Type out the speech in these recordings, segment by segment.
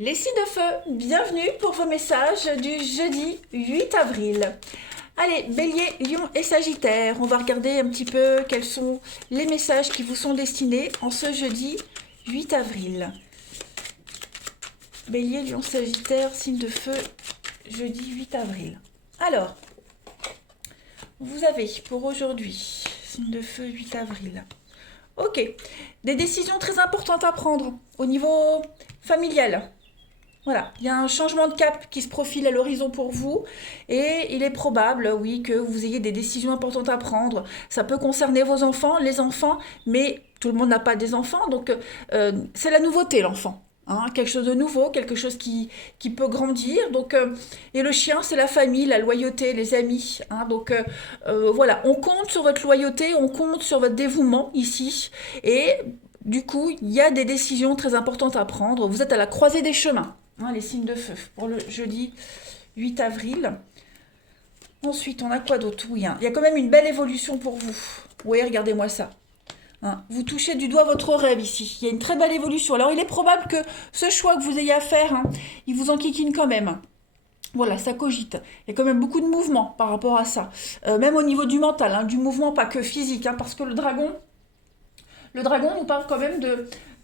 Les signes de feu, bienvenue pour vos messages du jeudi 8 avril. Allez, Bélier, Lion et Sagittaire, on va regarder un petit peu quels sont les messages qui vous sont destinés en ce jeudi 8 avril. Bélier, Lion, Sagittaire, signe de feu, jeudi 8 avril. Alors, vous avez pour aujourd'hui, signe de feu 8 avril. Ok, des décisions très importantes à prendre au niveau familial. Voilà, il y a un changement de cap qui se profile à l'horizon pour vous et il est probable, oui, que vous ayez des décisions importantes à prendre. Ça peut concerner vos enfants, les enfants, mais tout le monde n'a pas des enfants, donc c'est la nouveauté, l'enfant. Hein, quelque chose de nouveau, quelque chose qui peut grandir. Donc, et le chien, c'est la famille, la loyauté, les amis. Hein, donc voilà, on compte sur votre loyauté, on compte sur votre dévouement ici. Et du coup, il y a des décisions très importantes à prendre. Vous êtes à la croisée des chemins. Hein, les signes de feu pour le jeudi 8 avril. Ensuite, on a quoi d'autre? Oui, hein, il y a quand même une belle évolution pour vous. Oui, regardez-moi ça. Hein, vous touchez du doigt votre rêve ici. Il y a une très belle évolution. Alors, il est probable que ce choix que vous ayez à faire, hein, il vous enquiquine quand même. Voilà, ça cogite. Il y a quand même beaucoup de mouvement par rapport à ça. Même au niveau du mental, hein, du mouvement, pas que physique, hein, parce que le dragon nous parle quand même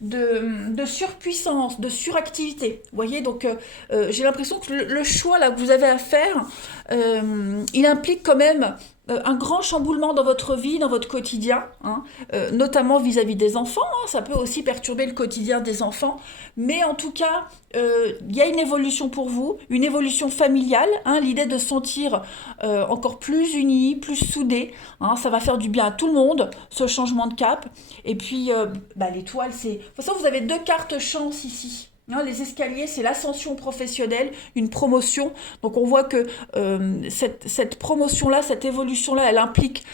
de surpuissance, de suractivité. Vous voyez, donc j'ai l'impression que le choix là que vous avez à faire, il implique quand même un grand chamboulement dans votre vie, dans votre quotidien, hein, notamment vis-à-vis des enfants. Hein, ça peut aussi perturber le quotidien des enfants. Mais en tout cas, il y a une évolution pour vous, une évolution familiale, hein, l'idée de se sentir encore plus unis, plus soudés. Hein, ça va faire du bien à tout le monde, ce changement de cap. Et puis, l'étoile, c'est... De toute façon, vous avez deux cartes chance ici. Hein, les escaliers, c'est l'ascension professionnelle, une promotion. Donc on voit que cette promotion-là, cette évolution-là, elle implique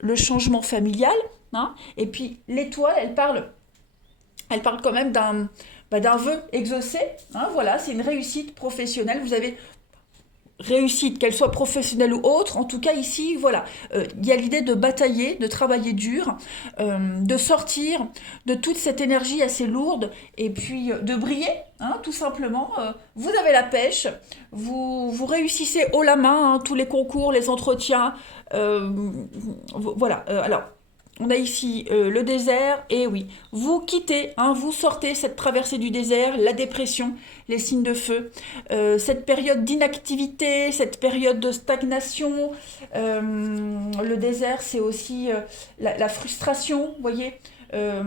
le changement familial. Hein, et puis l'étoile, elle parle quand même d'un vœu exaucé. Hein, voilà, c'est une réussite professionnelle. Vous avez réussite, qu'elle soit professionnelle ou autre, en tout cas ici, voilà, il y a l'idée de batailler, de travailler dur, de sortir de toute cette énergie assez lourde et puis de briller, hein, tout simplement. Vous avez la pêche, vous réussissez haut la main, hein, tous les concours, les entretiens, voilà. Alors, on a ici le désert, et oui, vous quittez, hein, vous sortez cette traversée du désert, la dépression, les signes de feu, cette période d'inactivité, cette période de stagnation. Le désert, c'est aussi la frustration, vous voyez, la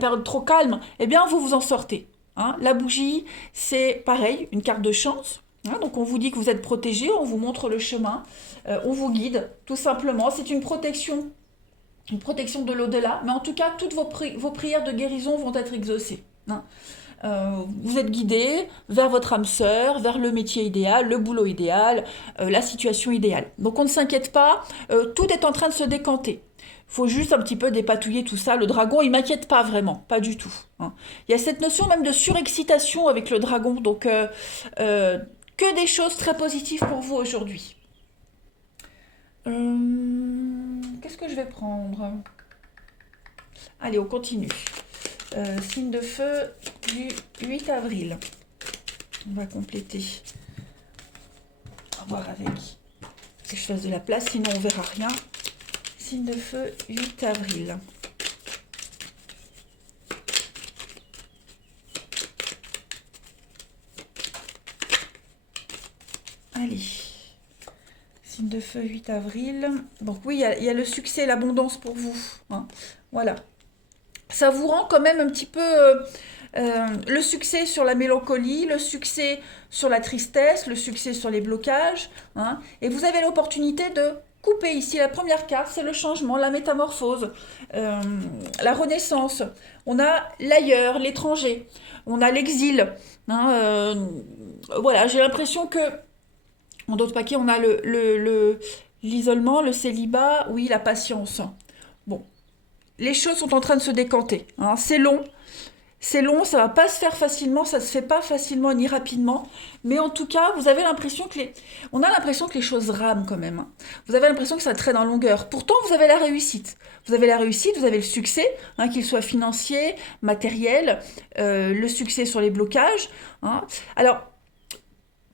période trop calme. Eh bien, vous vous en sortez. Hein. La bougie, c'est pareil, une carte de chance. Hein, donc on vous dit que vous êtes protégé, on vous montre le chemin, on vous guide, tout simplement. C'est une protection de l'au-delà, mais en tout cas, toutes vos prières de guérison vont être exaucées. Hein. Vous êtes guidé vers votre âme sœur, vers le métier idéal, le boulot idéal, la situation idéale. Donc on ne s'inquiète pas, tout est en train de se décanter. Il faut juste un petit peu dépatouiller tout ça. Le dragon, il m'inquiète pas vraiment, pas du tout. Hein. Il y a cette notion même de surexcitation avec le dragon, donc que des choses très positives pour vous aujourd'hui. Qu'est-ce que je vais prendre? Allez, on continue. Signe de feu du 8 avril. On va compléter. On va voir avec que je fasse de la place, sinon on verra rien. Signe de feu 8 avril. Allez. Signe de feu 8 avril. Donc oui, il y a le succès, l'abondance pour vous. Hein. Voilà. Ça vous rend quand même un petit peu le succès sur la mélancolie, le succès sur la tristesse, le succès sur les blocages. Hein, et vous avez l'opportunité de couper ici. La première carte, c'est le changement, la métamorphose, la renaissance. On a l'ailleurs, l'étranger. On a l'exil. Hein, voilà, j'ai l'impression que en d'autres paquets, on a l'isolement, le célibat, oui, la patience. Bon, les choses sont en train de se décanter. Hein. C'est long, C'est long, ça va pas se faire facilement, ça se fait pas facilement ni rapidement, mais en tout cas, vous avez l'impression que on a l'impression que les choses rament quand même, hein. Vous avez l'impression que ça traîne en longueur. Pourtant, vous avez la réussite. Vous avez la réussite, vous avez le succès, hein, qu'il soit financier, matériel, le succès sur les blocages, hein. Alors,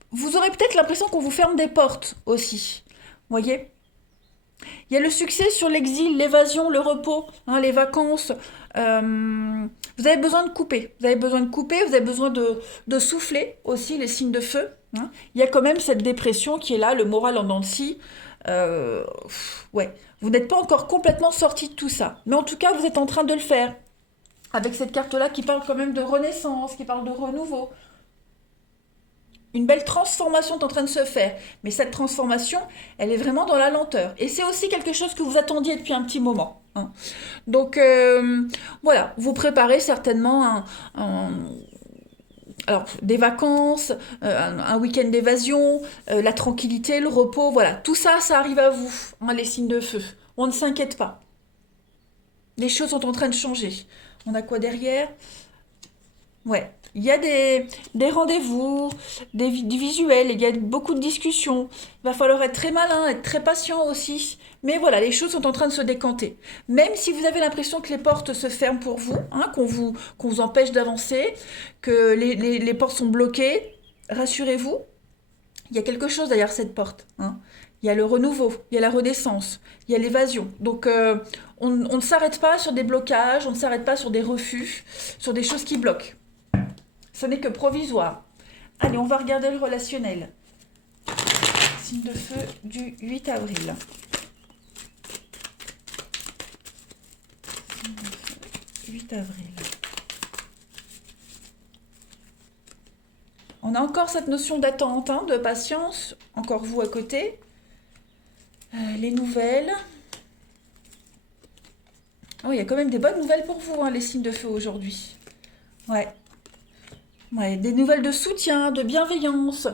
vous aurez peut-être l'impression qu'on vous ferme des portes aussi. Vous voyez? Il y a le succès sur l'exil, l'évasion, le repos, hein, les vacances. Vous avez besoin de couper. Vous avez besoin de couper, vous avez besoin de souffler aussi, les signes de feu, hein. Il y a quand même cette dépression qui est là, le moral en dents de scie. Ouais, vous n'êtes pas encore complètement sorti de tout ça. Mais en tout cas, vous êtes en train de le faire. Avec cette carte-là qui parle quand même de renaissance, qui parle de renouveau. Une belle transformation est en train de se faire. Mais cette transformation, elle est vraiment dans la lenteur. Et c'est aussi quelque chose que vous attendiez depuis un petit moment, hein. Donc, voilà, vous préparez certainement alors, des vacances, un week-end d'évasion, la tranquillité, le repos, voilà. Tout ça, ça arrive à vous, hein, les signes de feu. On ne s'inquiète pas. Les choses sont en train de changer. On a quoi derrière? Ouais, il y a des rendez-vous, du visuel, il y a beaucoup de discussions. Il va falloir être très malin, être très patient aussi. Mais voilà, les choses sont en train de se décanter. Même si vous avez l'impression que les portes se ferment pour vous, hein, qu'on vous empêche d'avancer, que les portes sont bloquées, rassurez-vous, il y a quelque chose derrière cette porte, hein. Il y a le renouveau, il y a la renaissance, il y a l'évasion. Donc, on ne s'arrête pas sur des blocages, on ne s'arrête pas sur des refus, sur des choses qui bloquent. Ce n'est que provisoire. Allez, on va regarder le relationnel. Signe de feu du 8 avril. Signe de feu, 8 avril. On a encore cette notion d'attente, hein, de patience. Encore vous à côté. Les nouvelles. Oh, il y a quand même des bonnes nouvelles pour vous, hein, les signes de feu aujourd'hui. Ouais. Ouais, des nouvelles de soutien, de bienveillance.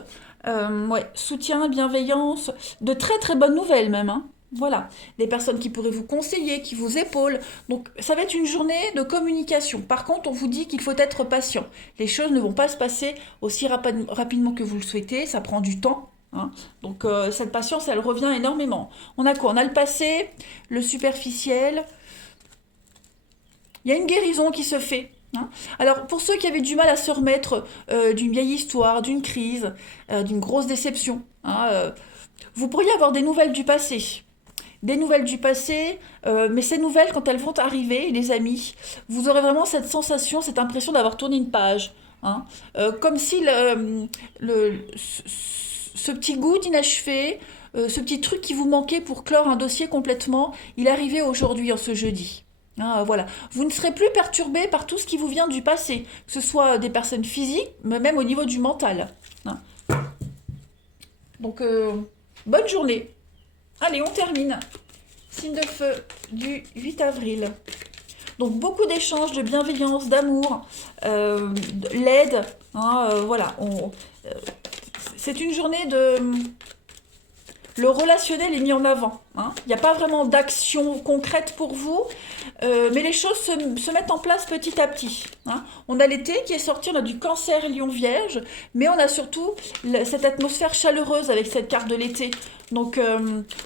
Ouais, soutien, bienveillance, de très très bonnes nouvelles même, hein. Voilà, des personnes qui pourraient vous conseiller, qui vous épaulent. Donc ça va être une journée de communication. Par contre, on vous dit qu'il faut être patient. Les choses ne vont pas se passer aussi rapidement que vous le souhaitez, ça prend du temps, hein. Donc cette patience, elle revient énormément. On a quoi? On a le passé, le superficiel. Il y a une guérison qui se fait, hein. Alors, pour ceux qui avaient du mal à se remettre d'une vieille histoire, d'une crise, d'une grosse déception, hein, vous pourriez avoir des nouvelles du passé. Des nouvelles du passé, mais ces nouvelles, quand elles vont arriver, les amis, vous aurez vraiment cette sensation, cette impression d'avoir tourné une page, hein. Comme si ce petit goût d'inachevé, ce petit truc qui vous manquait pour clore un dossier complètement, il arrivait aujourd'hui, en ce jeudi. Ah, voilà. Vous ne serez plus perturbé par tout ce qui vous vient du passé, que ce soit des personnes physiques, mais même au niveau du mental, hein. Donc, bonne journée. Allez, on termine. Signe de feu du 8 avril. Donc, beaucoup d'échanges, de bienveillance, d'amour, l'aide, hein, voilà. C'est une journée de... Le relationnel est mis en avant, hein. Il n'y a pas vraiment d'action concrète pour vous, mais les choses se mettent en place petit à petit, hein. On a l'été qui est sorti, on a du Cancer, Lion, Vierge, mais on a surtout cette atmosphère chaleureuse avec cette carte de l'été, donc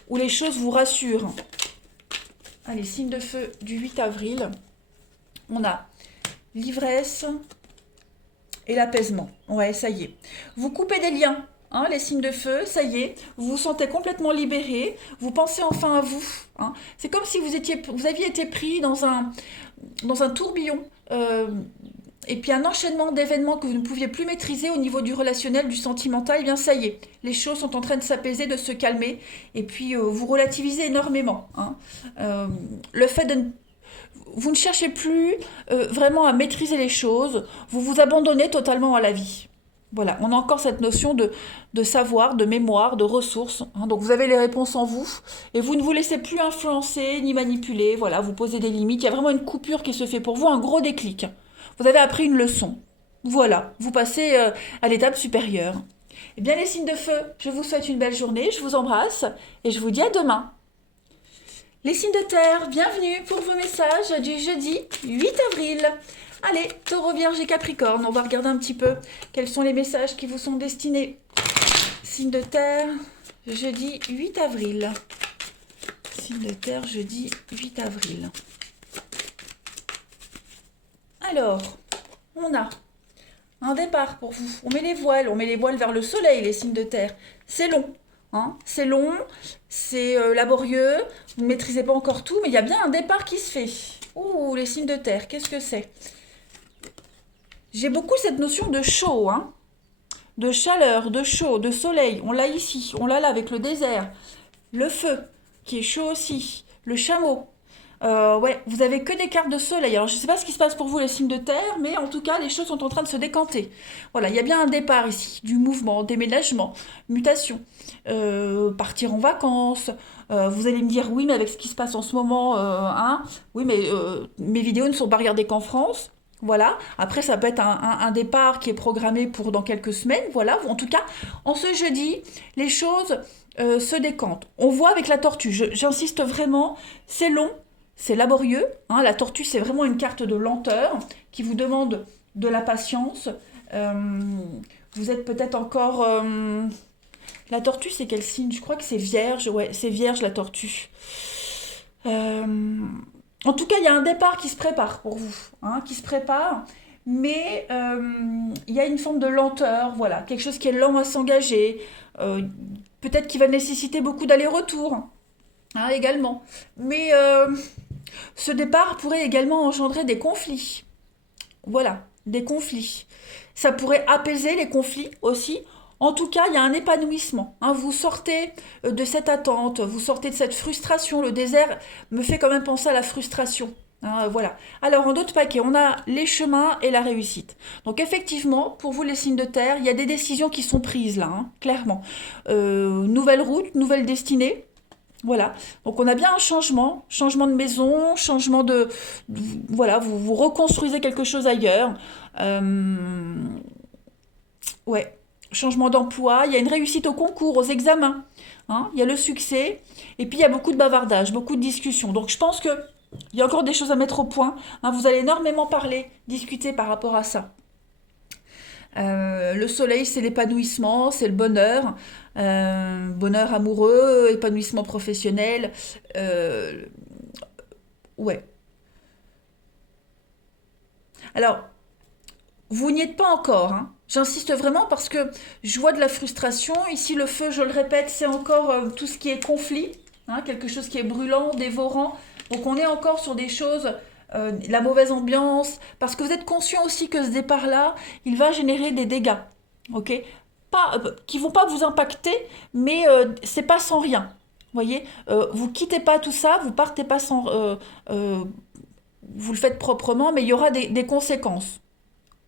où les choses vous rassurent. Allez, signe de feu du 8 avril, on a l'ivresse et l'apaisement. Ouais, ça y est. Vous coupez des liens. Hein, les signes de feu, ça y est, vous vous sentez complètement libéré, vous pensez enfin à vous, hein. C'est comme si vous aviez été pris dans un tourbillon, et puis un enchaînement d'événements que vous ne pouviez plus maîtriser au niveau du relationnel, du sentimental, et bien ça y est, les choses sont en train de s'apaiser, de se calmer, et puis vous relativisez énormément, hein. Le fait de vous ne cherchez plus vraiment à maîtriser les choses, vous vous abandonnez totalement à la vie. Voilà, on a encore cette notion de savoir, de mémoire, de ressources, hein. Donc vous avez les réponses en vous et vous ne vous laissez plus influencer ni manipuler. Voilà, vous posez des limites. Il y a vraiment une coupure qui se fait pour vous, un gros déclic. Vous avez appris une leçon. Voilà, vous passez à l'étape supérieure. Eh bien les signes de feu, je vous souhaite une belle journée, je vous embrasse et je vous dis à demain. Les signes de terre, bienvenue pour vos messages du jeudi 8 avril. Allez, Taureau, Vierge et Capricorne, on va regarder un petit peu quels sont les messages qui vous sont destinés. Signe de terre, jeudi 8 avril. Signe de terre, jeudi 8 avril. Alors, on a un départ pour vous. On met les voiles vers le soleil, les signes de terre. C'est long, hein, c'est long, c'est laborieux, vous ne maîtrisez pas encore tout, mais il y a bien un départ qui se fait. Ouh, les signes de terre, qu'est-ce que c'est? J'ai beaucoup cette notion de chaud, hein, de chaleur, de chaud, de soleil. On l'a ici, on l'a là avec le désert, le feu, qui est chaud aussi, le chameau. Ouais, vous avez que des cartes de soleil. Alors, je ne sais pas ce qui se passe pour vous, les signes de terre, mais en tout cas, les choses sont en train de se décanter. Voilà, il y a bien un départ ici, du mouvement, déménagement, mutation, partir en vacances. Vous allez me dire, oui, mais avec ce qui se passe en ce moment, hein, oui, mais mes vidéos ne sont pas regardées qu'en France. Voilà, après ça peut être un départ qui est programmé pour dans quelques semaines, voilà, en tout cas, en ce jeudi, les choses se décantent. On voit avec la tortue, j'insiste vraiment, c'est long, c'est laborieux, hein, la tortue c'est vraiment une carte de lenteur qui vous demande de la patience. Euh, vous êtes peut-être encore... La tortue c'est quel signe? Je crois que c'est vierge, ouais, c'est vierge la tortue. En tout cas, il y a un départ qui se prépare pour vous, hein, qui se prépare, mais il y a une forme de lenteur, voilà, quelque chose qui est lent à s'engager, euh, peut-être qui va nécessiter beaucoup d'allers-retours, hein, également. Mais ce départ pourrait également engendrer des conflits, voilà, des conflits. Ça pourrait apaiser les conflits aussi. En tout cas, il y a un épanouissement, hein. Vous sortez de cette attente, vous sortez de cette frustration. Le désert me fait quand même penser à la frustration, hein, voilà. Alors, en d'autres paquets, on a les chemins et la réussite. Donc, effectivement, pour vous, les signes de terre, il y a des décisions qui sont prises là, hein, clairement. Nouvelle route, nouvelle destinée. Voilà, donc on a bien un changement, changement de maison, changement voilà, vous reconstruisez quelque chose ailleurs. Euh, ouais, changement d'emploi, il y a une réussite au concours, aux examens, hein, il y a le succès, et puis il y a beaucoup de bavardage, beaucoup de discussions. Donc je pense que il y a encore des choses à mettre au point, hein, vous allez énormément parler, discuter par rapport à ça. Le soleil, c'est l'épanouissement, c'est le bonheur, bonheur amoureux, épanouissement professionnel. euh, ouais. Alors, vous n'y êtes pas encore, hein. J'insiste vraiment parce que je vois de la frustration. Ici, le feu, je le répète, c'est encore tout ce qui est conflit, hein, quelque chose qui est brûlant, dévorant. Donc, on est encore sur des choses, la mauvaise ambiance, parce que vous êtes conscient aussi que ce départ-là, il va générer des dégâts, ok? Pas, qui vont pas vous impacter, mais c'est pas sans rien. Vous voyez, vous quittez pas tout ça, vous partez pas sans, vous le faites proprement, mais il y aura des conséquences.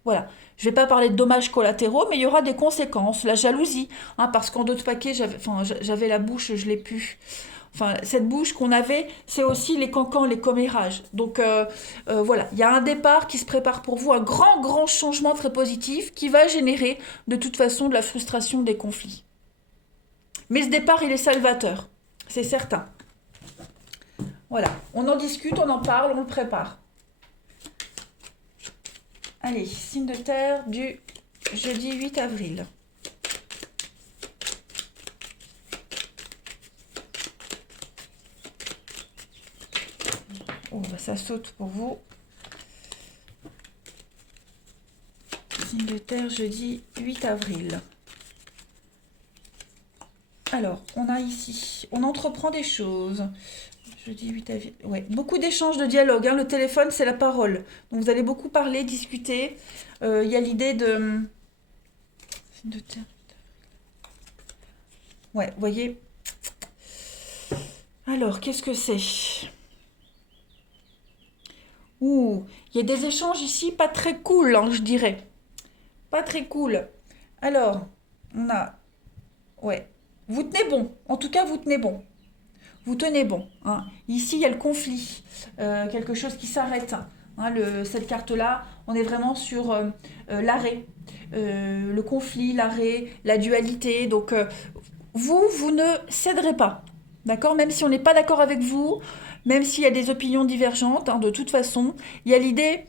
Voilà. Je ne vais pas parler de dommages collatéraux, mais il y aura des conséquences. La jalousie, hein, parce qu'en d'autres paquets, j'avais la bouche, je l'ai plus. Enfin, cette bouche qu'on avait, c'est aussi les cancans, les commérages. Donc voilà, il y a un départ qui se prépare pour vous, un grand, grand changement très positif qui va générer de toute façon de la frustration, des conflits. Mais ce départ, il est salvateur, c'est certain. Voilà, on en discute, on en parle, on le prépare. Allez, signe de terre du jeudi 8 avril. Oh, bah ça saute pour vous. Signe de terre jeudi 8 avril. Alors, on a ici, on entreprend des choses. Jeudi 8 avril. Ouais, beaucoup d'échanges de dialogue, hein. Le téléphone, c'est la parole. Donc, vous allez beaucoup parler, discuter. Il y a l'idée de... Signe de terre. Ouais, vous voyez. Alors, qu'est-ce que c'est? Ouh, il y a des échanges ici pas très cool, hein, je dirais. Pas très cool. Alors, on a... Ouais. Vous tenez bon. En tout cas, vous tenez bon. Vous tenez bon, hein. Ici, il y a le conflit, quelque chose qui s'arrête, hein. Cette carte-là, on est vraiment sur l'arrêt, le conflit, l'arrêt, la dualité. Donc, vous ne céderez pas, d'accord? Même si on n'est pas d'accord avec vous, même s'il y a des opinions divergentes, hein, de toute façon, il y a l'idée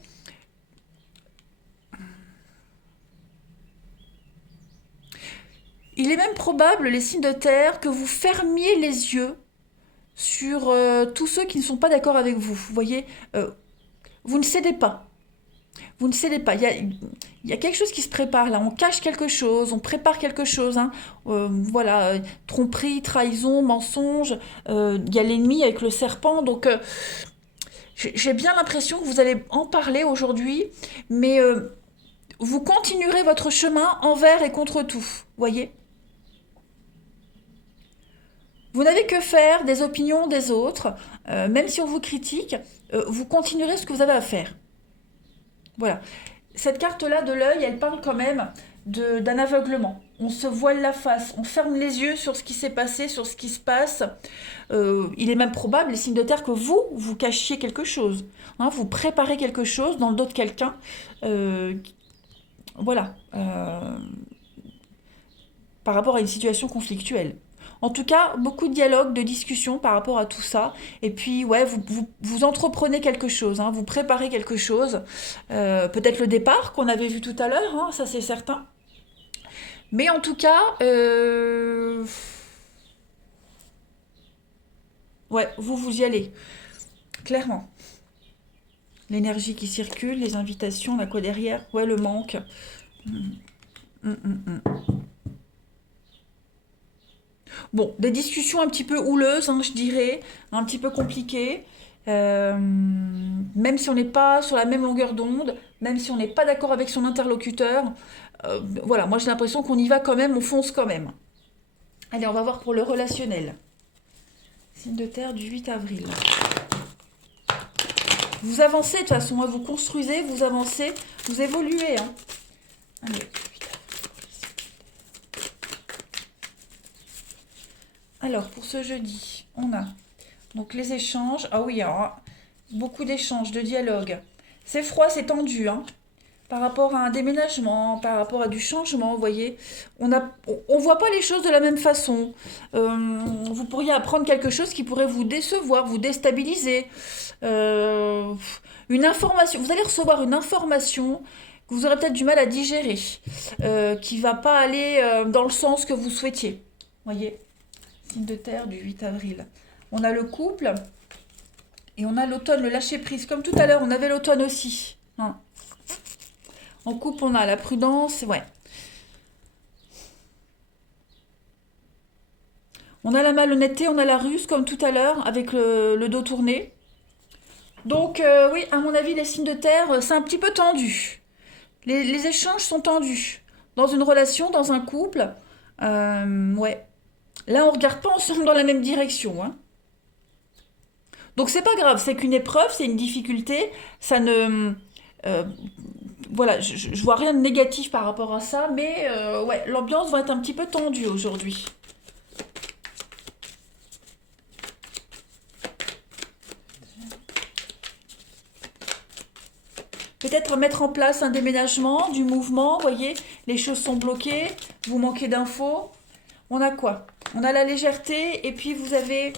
il est même probable, les signes de terre, que vous fermiez les yeux sur tous ceux qui ne sont pas d'accord avec vous. Vous voyez, euh, vous ne cédez pas. Vous ne cédez pas. Il y a quelque chose qui se prépare là. On cache quelque chose, on prépare quelque chose, hein. Voilà, tromperie, trahison, mensonge. Il y a l'ennemi avec le serpent. Donc, j'ai bien l'impression que vous allez en parler aujourd'hui, mais vous continuerez votre chemin envers et contre tout. Voyez. Vous n'avez que faire des opinions des autres, même si on vous critique, vous continuerez ce que vous avez à faire. Voilà. Cette carte-là de l'œil, elle parle quand même d'un aveuglement. On se voile la face, on ferme les yeux sur ce qui s'est passé, sur ce qui se passe. Il est même probable, les signes de terre, que vous cachiez quelque chose. Hein, vous préparez quelque chose dans le dos de quelqu'un. Euh, voilà. Par rapport à une situation conflictuelle. En tout cas, beaucoup de dialogues, de discussions par rapport à tout ça. Et puis, ouais, vous entreprenez quelque chose, hein, vous préparez quelque chose. Peut-être le départ qu'on avait vu tout à l'heure, hein, ça c'est certain. Mais en tout cas, ouais, vous y allez, clairement. L'énergie qui circule, les invitations, la quoi derrière, ouais, le manque. Hum, hum, hum. Bon, des discussions un petit peu houleuses, hein, je dirais, un petit peu compliquées. Même si on n'est pas sur la même longueur d'onde, même si on n'est pas d'accord avec son interlocuteur, voilà, moi j'ai l'impression qu'on y va quand même, on fonce quand même. Allez, on va voir pour le relationnel. Signe de terre du 8 avril. Vous avancez de toute façon, hein, vous construisez, vous avancez, vous évoluez. Hein. Allez. Alors, pour ce jeudi, on a donc les échanges. Ah oui, alors, beaucoup d'échanges, de dialogues. C'est froid, c'est tendu, hein. Par rapport à un déménagement, par rapport à du changement, vous voyez. On voit pas les choses de la même façon. Vous pourriez apprendre quelque chose qui pourrait vous décevoir, vous déstabiliser. Euh, une information, vous allez recevoir une information que vous aurez peut-être du mal à digérer, qui va pas aller dans le sens que vous souhaitiez. Voyez, signe de terre du 8 avril. On a le couple et on a l'automne, le lâcher prise. Comme tout à l'heure, on avait l'automne aussi. Hein. En couple, on a la prudence, ouais. On a la malhonnêteté, on a la ruse, comme tout à l'heure, avec le dos tourné. Donc, oui, à mon avis, les signes de terre, c'est un petit peu tendu. Les échanges sont tendus. Dans une relation, dans un couple, ouais. Là, on regarde pas ensemble dans la même direction, hein. Donc, c'est pas grave, c'est qu'une épreuve, c'est une difficulté. Ça ne. euh, voilà, je vois rien de négatif par rapport à ça, mais ouais, l'ambiance va être un petit peu tendue aujourd'hui. Peut-être mettre en place un déménagement, du mouvement, vous voyez, les choses sont bloquées, vous manquez d'infos. On a quoi? On a la légèreté et puis vous avez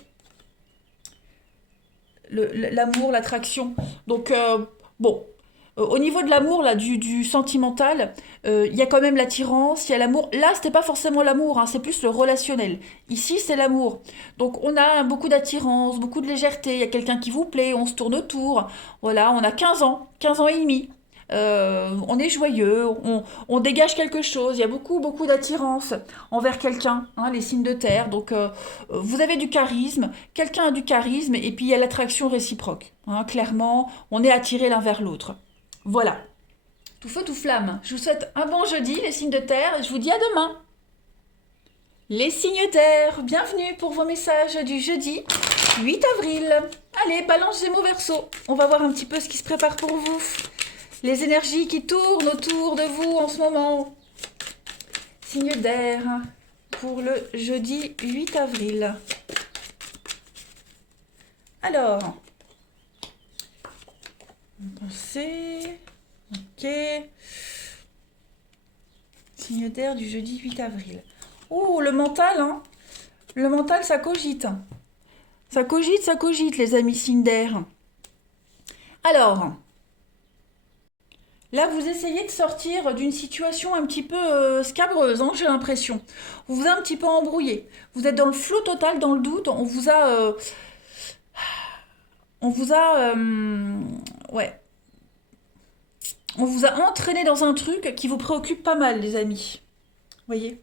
l'amour, l'attraction. Donc, bon, au niveau de l'amour, là, du sentimental, il y a quand même l'attirance, il y a l'amour. Là, c'était pas forcément l'amour, hein, c'est plus le relationnel. Ici, c'est l'amour. Donc, on a beaucoup d'attirance, beaucoup de légèreté. Il y a quelqu'un qui vous plaît, on se tourne autour. Voilà, on a 15 ans et demi. On est joyeux, on dégage quelque chose, il y a beaucoup, beaucoup d'attirance envers quelqu'un, hein, les signes de terre. Donc, vous avez du charisme, quelqu'un a du charisme, et puis il y a l'attraction réciproque. Hein, clairement, on est attiré l'un vers l'autre. Voilà. Tout feu, tout flamme. Je vous souhaite un bon jeudi, les signes de terre, et je vous dis à demain. Les signes d'air, bienvenue pour vos messages du jeudi 8 avril. Allez, balance Gémeaux Verseau. On va voir un petit peu ce qui se prépare pour vous. Les énergies qui tournent autour de vous en ce moment. Signe d'air pour le jeudi 8 avril. Alors, pensez. Ok. Signe d'air du jeudi 8 avril. Oh, le mental, hein. Le mental, ça cogite. Ça cogite, les amis signes d'air. Alors, Là, vous essayez de sortir d'une situation un petit peu scabreuse, hein, j'ai l'impression. Vous vous êtes un petit peu embrouillé. Vous êtes dans le flou total, dans le doute. Ouais, on vous a entraîné dans un truc qui vous préoccupe pas mal, les amis. Voyez.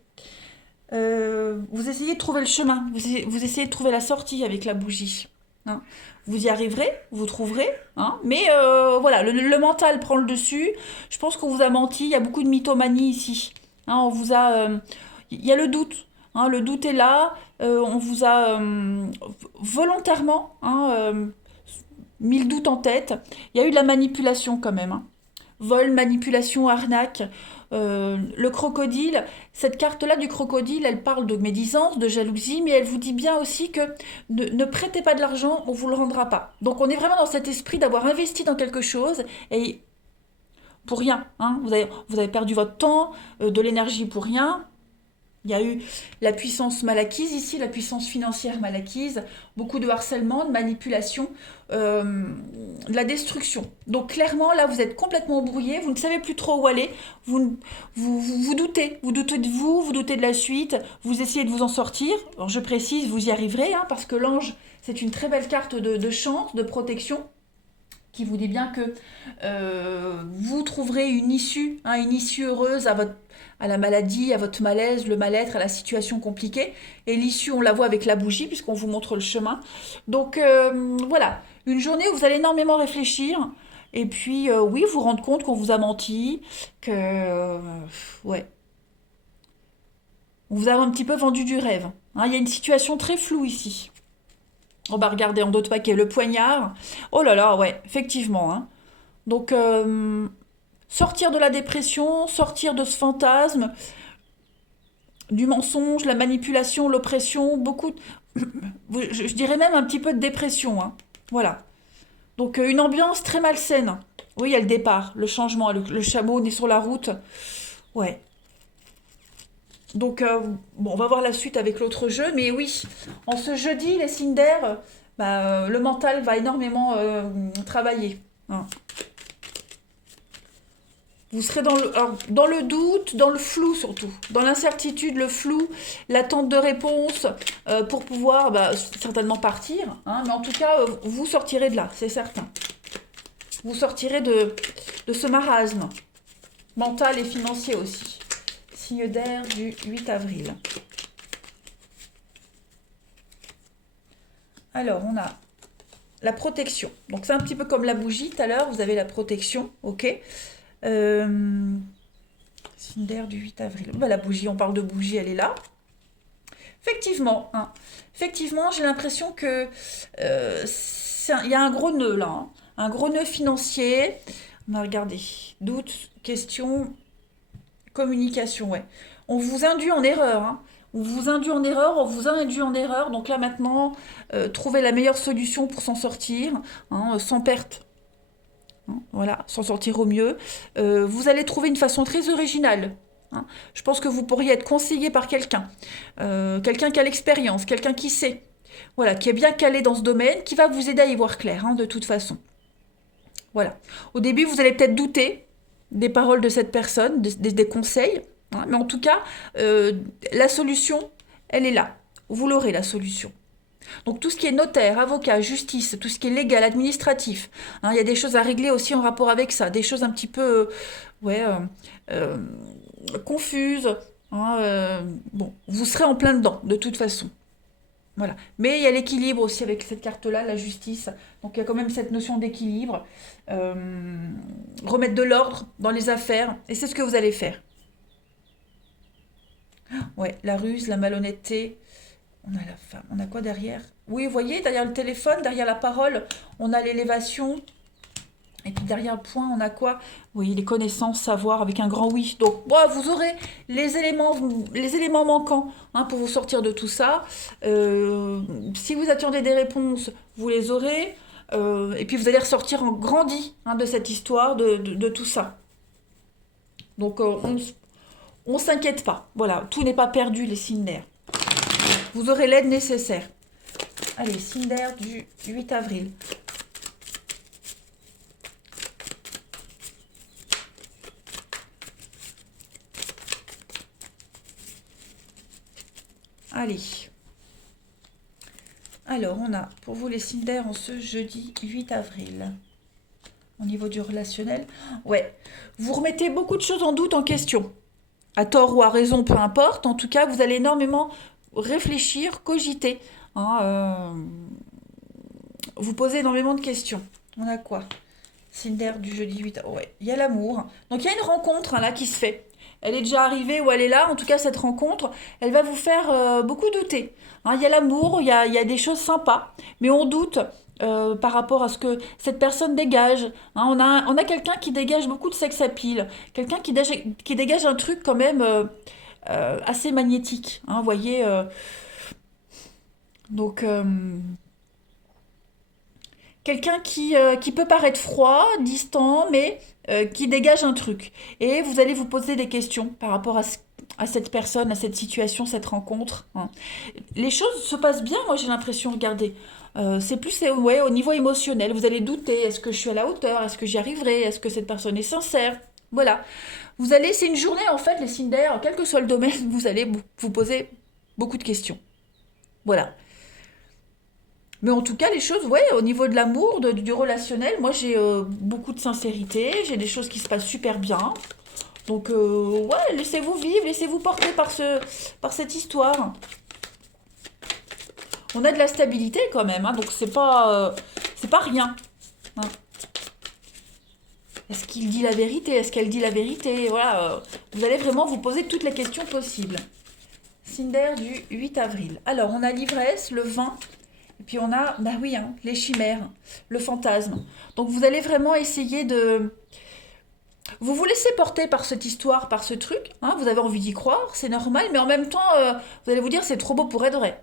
Vous essayez de trouver le chemin. Vous essayez de trouver la sortie avec la bougie. Hein. Vous y arriverez, vous trouverez, hein, mais voilà, le mental prend le dessus. Je pense qu'on vous a menti, il y a beaucoup de mythomanie ici. Hein, il y a le doute, hein, le doute est là. On vous a volontairement mis le doute en tête. Il y a eu de la manipulation quand même. Hein. Vol, manipulation, arnaque. Le crocodile, cette carte-là du crocodile, elle parle de médisance, de jalousie, mais elle vous dit bien aussi que ne prêtez pas de l'argent, on vous le rendra pas. Donc on est vraiment dans cet esprit d'avoir investi dans quelque chose et pour rien. Hein. Vous avez perdu votre temps, de l'énergie pour rien. Il y a eu la puissance mal acquise ici, la puissance financière mal acquise, beaucoup de harcèlement, de manipulation, de la destruction. Donc clairement, là, vous êtes complètement embrouillé, vous ne savez plus trop où aller, vous doutez de vous, vous doutez de la suite, vous essayez de vous en sortir. Alors je précise, vous y arriverez, hein, parce que l'ange, c'est une très belle carte de chance, de protection qui vous dit bien que vous trouverez une issue heureuse à la maladie, à votre malaise, le mal-être, à la situation compliquée. Et l'issue, on la voit avec la bougie, puisqu'on vous montre le chemin. Donc voilà, une journée où vous allez énormément réfléchir. Et puis, oui, vous rendre compte qu'on vous a menti, que... ouais, on vous a un petit peu vendu du rêve. Hein, il y a une situation très floue ici. On va regarder en d'autres paquets le poignard. Oh là là, ouais, effectivement. Hein. Donc, sortir de la dépression, sortir de ce fantasme, du mensonge, la manipulation, l'oppression, je dirais même un petit peu de dépression. Hein. Voilà. Donc, une ambiance très malsaine. Oui, il y a le départ, le changement, le chameau né sur la route. Ouais. Donc, bon, on va voir la suite avec l'autre jeu. Mais oui, en ce jeudi, les signes d'air, le mental va énormément travailler. Hein. Vous serez dans le doute, dans le flou surtout, dans l'incertitude, le flou, l'attente de réponse pour pouvoir certainement partir. Hein, mais en tout cas, vous sortirez de là, c'est certain. Vous sortirez de ce marasme mental et financier aussi. Signe d'air du 8 avril. Alors, on a la protection. Donc, c'est un petit peu comme la bougie tout à l'heure. Vous avez la protection, ok. Signe d'air du 8 avril. La bougie, on parle de bougie, elle est là. Effectivement, hein. Effectivement, j'ai l'impression que il y a un gros nœud là. Hein. Un gros nœud financier. On va regarder. Doute, question, communication, ouais. On vous induit en erreur. Hein. On vous induit en erreur, on vous a induit en erreur. Donc là maintenant, trouvez la meilleure solution pour s'en sortir, hein, sans perte. Hein, voilà, s'en sortir au mieux. Vous allez trouver une façon très originale. Hein. Je pense que vous pourriez être conseillé par quelqu'un. Quelqu'un qui a l'expérience, quelqu'un qui sait. Voilà, qui est bien calé dans ce domaine, qui va vous aider à y voir clair, hein, de toute façon. Voilà. Au début, vous allez peut-être douter des paroles de cette personne, des conseils. Hein, mais en tout cas, la solution, elle est là. Vous l'aurez, la solution. Donc tout ce qui est notaire, avocat, justice, tout ce qui est légal, administratif, hein, il y a des choses à régler aussi en rapport avec ça, des choses un petit peu euh, confuses. Hein, bon, vous serez en plein dedans, de toute façon. Voilà. Mais il y a l'équilibre aussi avec cette carte-là, la justice. Donc il y a quand même cette notion d'équilibre. Remettre de l'ordre dans les affaires. Et c'est ce que vous allez faire. Ouais, la ruse, la malhonnêteté. On a la femme. On a quoi derrière? Oui, vous voyez, derrière le téléphone, derrière la parole, on a l'élévation. Et puis derrière le point, on a quoi? Oui, les connaissances, savoir, avec un grand oui. Donc, bon, vous aurez les éléments manquants, hein, pour vous sortir de tout ça. Si vous attendez des réponses, vous les aurez. Et puis vous allez ressortir en grandi, hein, de cette histoire, de tout ça. Donc, on s'inquiète pas. Voilà, tout n'est pas perdu, les signes d'air. Vous aurez l'aide nécessaire. Allez, signe d'air du 8 avril. Allez. Alors, on a pour vous les signes d'air en ce jeudi 8 avril. Au niveau du relationnel, ouais. Vous remettez beaucoup de choses en doute, en question. À tort ou à raison, peu importe. En tout cas, vous allez énormément réfléchir, cogiter. Hein, vous posez énormément de questions. On a quoi? Signe d'air du jeudi 8. Ouais, il y a l'amour. Donc il y a une rencontre là qui se fait. Elle est déjà arrivée ou elle est là. En tout cas, cette rencontre, elle va vous faire beaucoup douter. Hein, il y a l'amour, il y a des choses sympas. Mais on doute par rapport à ce que cette personne dégage. Hein, on a quelqu'un qui dégage beaucoup de sex appeal. Quelqu'un qui dégage un truc quand même assez magnétique. Hein, vous voyez. Donc... quelqu'un qui peut paraître froid, distant, mais qui dégage un truc. Et vous allez vous poser des questions par rapport à cette personne, à cette situation, cette rencontre. Hein. Les choses se passent bien, moi j'ai l'impression, regardez. C'est plus ouais, au niveau émotionnel. Vous allez douter, est-ce que je suis à la hauteur? Est-ce que j'y arriverai? Est-ce que cette personne est sincère? Voilà. C'est une journée en fait, les signes d'air, quel que soit le domaine, vous allez vous poser beaucoup de questions. Voilà. Mais en tout cas, les choses, ouais, au niveau de l'amour, du relationnel, moi j'ai beaucoup de sincérité, j'ai des choses qui se passent super bien. Donc, ouais, laissez-vous vivre, laissez-vous porter par cette histoire. On a de la stabilité quand même, hein, donc c'est pas rien. Hein. Est-ce qu'il dit la vérité? Est-ce qu'elle dit la vérité? Voilà, vous allez vraiment vous poser toutes les questions possibles. Signe d'air du 8 avril. Alors, on a l'ivresse, le vin. Et puis on a, bah oui, hein, les chimères, le fantasme. Donc vous allez vraiment essayer de... Vous vous laissez porter par cette histoire, par ce truc. Hein, vous avez envie d'y croire, c'est normal. Mais en même temps, vous allez vous dire, c'est trop beau pour être vrai.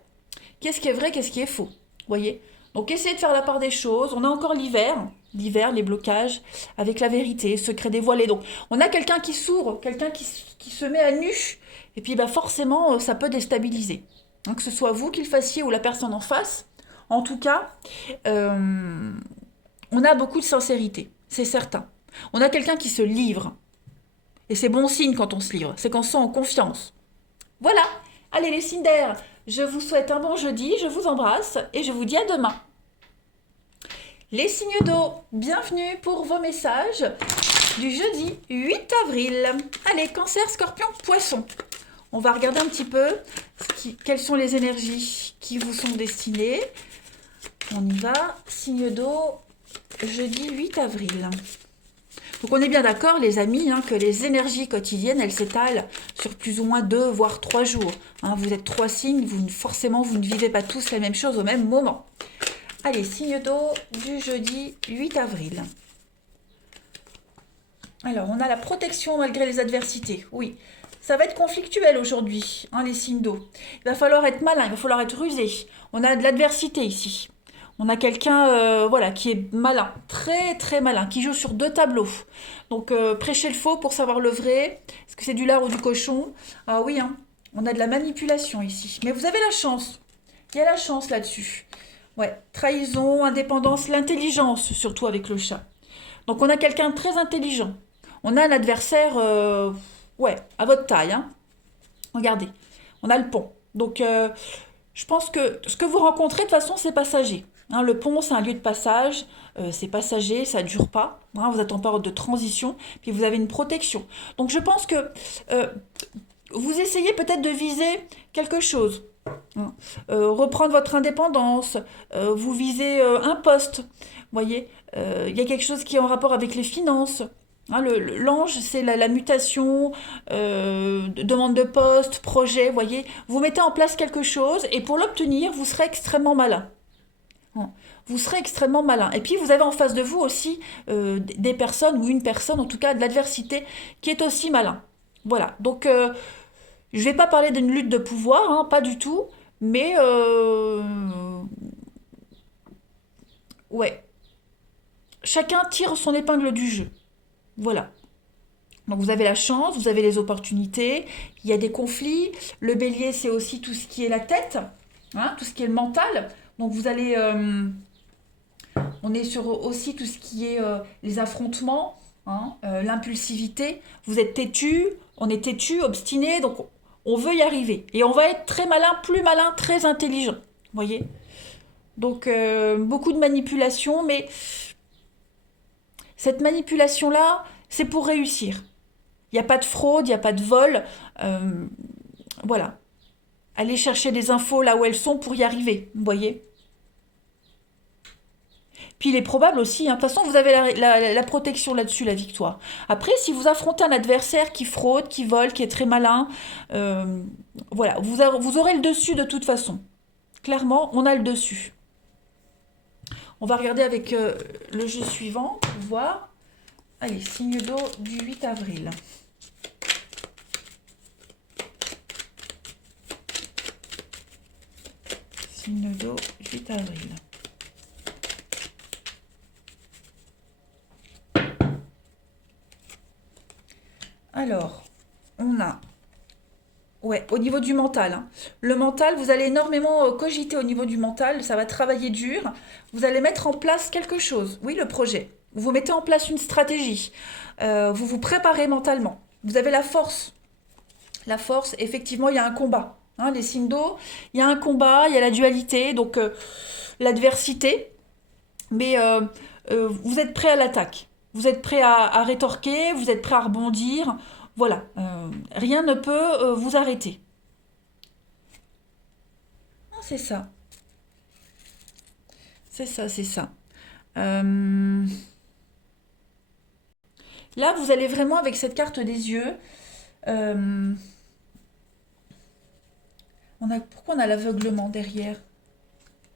Qu'est-ce qui est vrai, qu'est-ce qui est faux? Voyez. Donc essayez de faire la part des choses. On a encore l'hiver. L'hiver, les blocages, avec la vérité, secret dévoilé. Donc on a quelqu'un qui s'ouvre, quelqu'un qui se met à nu. Et puis bah, forcément, ça peut déstabiliser. Hein, que ce soit vous qui le fassiez ou la personne en face. En tout cas, on a beaucoup de sincérité, c'est certain. On a quelqu'un qui se livre. Et c'est bon signe quand on se livre, c'est qu'on se sent en confiance. Voilà, allez les signes d'air, je vous souhaite un bon jeudi, je vous embrasse et je vous dis à demain. Les signes d'eau, bienvenue pour vos messages du jeudi 8 avril. Allez, cancer, scorpion, poisson. On va regarder un petit peu quelles sont les énergies qui vous sont destinées. On y va, signe d'eau, jeudi 8 avril. Donc on est bien d'accord les amis, hein, que les énergies quotidiennes, elles s'étalent sur plus ou moins 2 voire 3 jours. Hein, vous êtes 3 signes, forcément vous ne vivez pas tous la même chose au même moment. Allez, signe d'eau du jeudi 8 avril. Alors on a la protection malgré les adversités, oui. Ça va être conflictuel aujourd'hui, hein, les signes d'eau. Il va falloir être malin, il va falloir être rusé. On a de l'adversité ici. On a quelqu'un voilà, qui est malin, très très malin, qui joue sur 2 tableaux. Donc prêcher le faux pour savoir le vrai. Est-ce que c'est du lard ou du cochon? Ah oui, hein, on a de la manipulation ici. Mais vous avez la chance. Il y a la chance là-dessus. Ouais, trahison, indépendance, l'intelligence, surtout avec le chat. Donc on a quelqu'un de très intelligent. On a un adversaire, ouais, à votre taille. Hein. Regardez, on a le pont. Donc je pense que ce que vous rencontrez, de toute façon, c'est passager. Hein, le pont, c'est un lieu de passage, c'est passager, ça ne dure pas. Hein, vous êtes en période de transition, puis vous avez une protection. Donc je pense que vous essayez peut-être de viser quelque chose. Hein, reprendre votre indépendance, vous visez un poste. Vous voyez, il y a quelque chose qui est en rapport avec les finances. Hein, l'ange, c'est la mutation, demande de poste, projet, vous voyez. Vous mettez en place quelque chose et pour l'obtenir, vous serez extrêmement malin. Vous serez extrêmement malin. Et puis vous avez en face de vous aussi des personnes, ou une personne en tout cas, de l'adversité, qui est aussi malin. Voilà, donc je ne vais pas parler d'une lutte de pouvoir, hein, pas du tout, mais ouais, chacun tire son épingle du jeu. Voilà. Donc vous avez la chance, vous avez les opportunités, il y a des conflits. Le bélier, c'est aussi tout ce qui est la tête, hein, tout ce qui est le mental. Donc vous allez... on est sur aussi tout ce qui est les affrontements, hein, l'impulsivité. Vous êtes têtu, on est têtu, obstiné. Donc On veut y arriver. Et on va être très malin, plus malin, très intelligent. Vous voyez? Donc, beaucoup de manipulation, mais cette manipulation-là, c'est pour réussir. Il n'y a pas de fraude, il n'y a pas de vol. Euh, voilà. Allez chercher des infos là où elles sont pour y arriver. Vous voyez? Puis il est probable aussi, hein, de toute façon, vous avez la protection là-dessus, la victoire. Après, si vous affrontez un adversaire qui fraude, qui vole, qui est très malin, euh, voilà, vous aurez le dessus de toute façon. Clairement, on a le dessus. On va regarder avec le jeu suivant pour voir. Allez, signe d'eau du 8 avril. Signe d'eau 8 avril. Alors, on a, ouais, au niveau du mental, hein. Le mental, vous allez énormément cogiter au niveau du mental, ça va travailler dur. Vous allez mettre en place quelque chose. Oui, le projet. Vous mettez en place une stratégie. Vous vous préparez mentalement. Vous avez la force. La force, effectivement, il y a un combat. Hein, les signes d'eau, il y a un combat, il y a la dualité, donc l'adversité. Mais vous êtes prêt à l'attaque. Vous êtes prêt à rétorquer, vous êtes prêt à rebondir. Voilà, rien ne peut vous arrêter. Ah, c'est ça, c'est ça, c'est ça. Euh, Là, vous allez vraiment avec cette carte des yeux. euh, Pourquoi on a l'aveuglement derrière?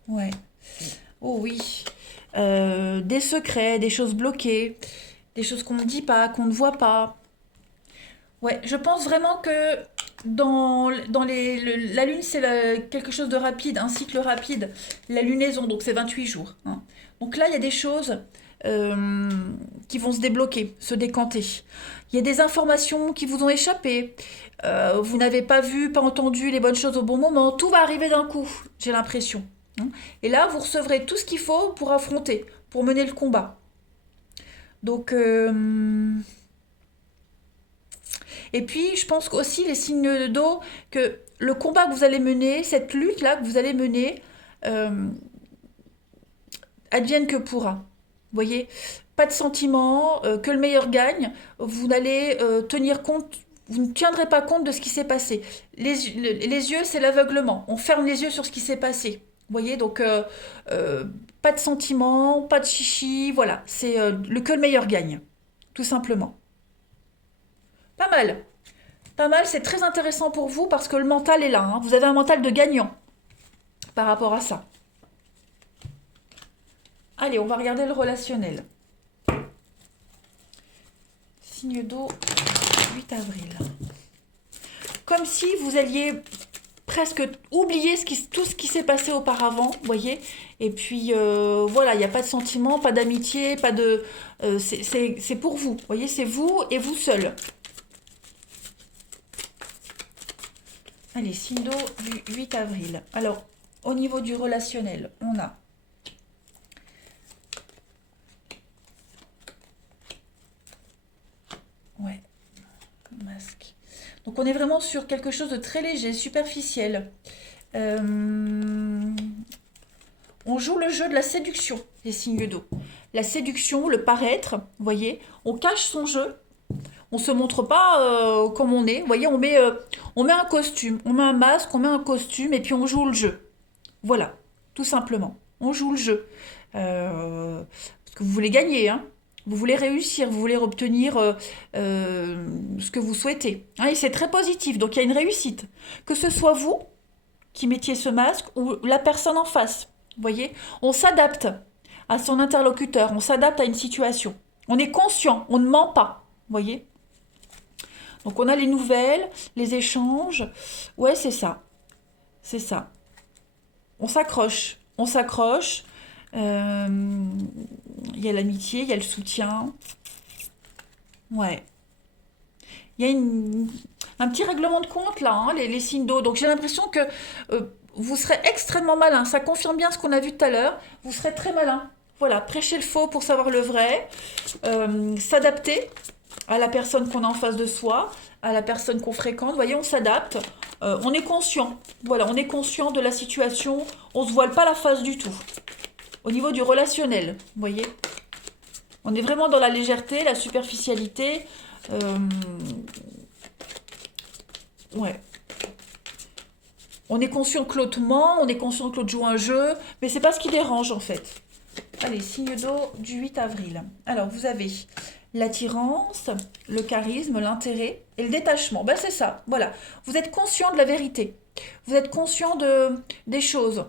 Ouais. Oh oui. Des secrets, des choses bloquées, des choses qu'on ne dit pas, qu'on ne voit pas. Ouais, je pense vraiment que dans la Lune, c'est quelque chose de rapide, un cycle rapide. La lunaison, donc c'est 28 jours, hein. Donc là, il y a des choses euh, qui vont se débloquer, se décanter. Il y a des informations qui vous ont échappé. Vous n'avez pas vu, pas entendu les bonnes choses au bon moment. Tout va arriver d'un coup, j'ai l'impression, hein. Et là, vous recevrez tout ce qu'il faut pour affronter, pour mener le combat. Donc, et puis, je pense aussi les signes d'eau, que le combat que vous allez mener, cette lutte-là que vous allez mener, euh, advienne que pourra. Vous voyez, pas de sentiment, que le meilleur gagne. Vous n'allez tenir compte, vous ne tiendrez pas compte de ce qui s'est passé. Les yeux, c'est l'aveuglement. On ferme les yeux sur ce qui s'est passé. Vous voyez, donc euh, pas de sentiment, pas de chichi, voilà. C'est que le meilleur gagne, tout simplement. Pas mal. Pas mal, c'est très intéressant pour vous parce que le mental est là, hein. Vous avez un mental de gagnant par rapport à ça. Allez, on va regarder le relationnel. Signe d'eau, 8 avril. Comme si vous alliez presque oublier tout ce qui s'est passé auparavant, vous voyez. Et puis, voilà, il n'y a pas de sentiment, pas d'amitié, pas de... c'est pour vous, vous voyez, c'est vous et vous seul. Allez, signe d'eau du 8 avril. Alors, au niveau du relationnel, on a... Ouais, masque. Donc, on est vraiment sur quelque chose de très léger, superficiel. Euh, On joue le jeu de la séduction, les signes d'eau. La séduction, le paraître, vous voyez, on cache son jeu. On se montre pas comme on est. Vous voyez, on met un costume, on met un masque, on met un costume et puis on joue le jeu. Voilà, tout simplement. On joue le jeu. Parce que vous voulez gagner, hein. Vous voulez réussir, vous voulez obtenir ce que vous souhaitez, hein. Et c'est très positif, donc il y a une réussite. Que ce soit vous qui mettiez ce masque ou la personne en face. Vous voyez, on s'adapte à son interlocuteur, on s'adapte à une situation. On est conscient, on ne ment pas. Vous voyez. Donc on a les nouvelles, les échanges. Ouais, c'est ça. C'est ça. On s'accroche. On s'accroche. Il y a l'amitié, il y a le soutien. Ouais. Il y a un petit règlement de compte là, hein, les signes d'eau. Donc j'ai l'impression que vous serez extrêmement malin. Ça confirme bien ce qu'on a vu tout à l'heure. Vous serez très malin. Voilà, prêcher le faux pour savoir le vrai. S'adapter à la personne qu'on a en face de soi, à la personne qu'on fréquente. Vous voyez, on s'adapte. On est conscient. Voilà, on est conscient de la situation. On ne se voile pas la face du tout. Au niveau du relationnel, vous voyez. On est vraiment dans la légèreté, la superficialité. Ouais. On est conscient que l'autre ment, on est conscient que l'autre joue un jeu, mais c'est pas ce qui dérange en fait. Allez, signe d'eau du 8 avril. Alors, vous avez l'attirance, le charisme, l'intérêt et le détachement. Ben, c'est ça, voilà. Vous êtes conscient de la vérité. Vous êtes conscient des choses.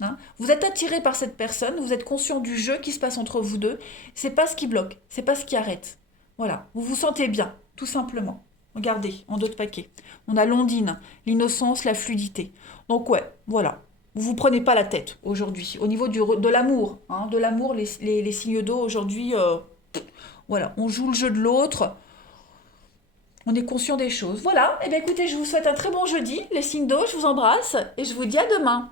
Hein. Vous êtes attiré par cette personne, vous êtes conscient du jeu qui se passe entre vous deux. C'est pas ce qui bloque, c'est pas ce qui arrête. Voilà, vous vous sentez bien, tout simplement. Regardez, en dos de paquet. On a l'ondine, l'innocence, la fluidité. Donc ouais, voilà. Vous vous prenez pas la tête aujourd'hui. Au niveau de l'amour, hein, de l'amour, les signes d'eau aujourd'hui, voilà, on joue le jeu de l'autre. On est conscient des choses. Voilà, et bien écoutez, je vous souhaite un très bon jeudi, les signes d'eau, je vous embrasse et je vous dis à demain.